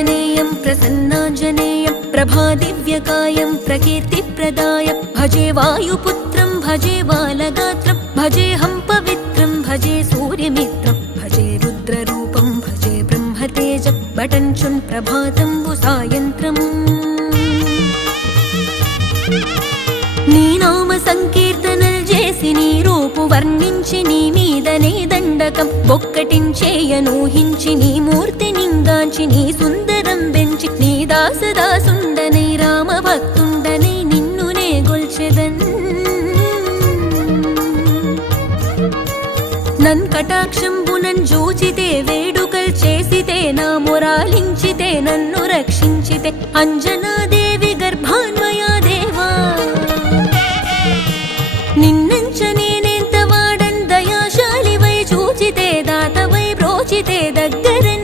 प्रसन्नाञ्जनेयं प्रसन्नाञ्जनेयं प्रभादिव्यकायं प्रकीर्तिप्रदायं भजे वायुपुत्रं भजे बालगात्रं भजेऽहं पवित्रं भजे सूर्यमित्रं भजे रुद्ररूपं भजे ब्रह्मतेजं बटञ्चुं प्रभातं सायन्त्रम् నీ నామ సంకీర్తనలు చేసి నీ రూపు వర్ణించి నీ మీదనే దండకం ఒక్కటించేయనూహించి నీ మూర్తి నింగాంచి నీ సుందరం పెంచి నీ దాసదాసుండనై రామ భక్తుండనై నిన్నునే గొల్చెదన్ నన్ కటాక్షంబునన్ జూచితే వేడుకల్ చేసితే నా మొరాలించితే నన్ను రక్షించితే అంజనాదే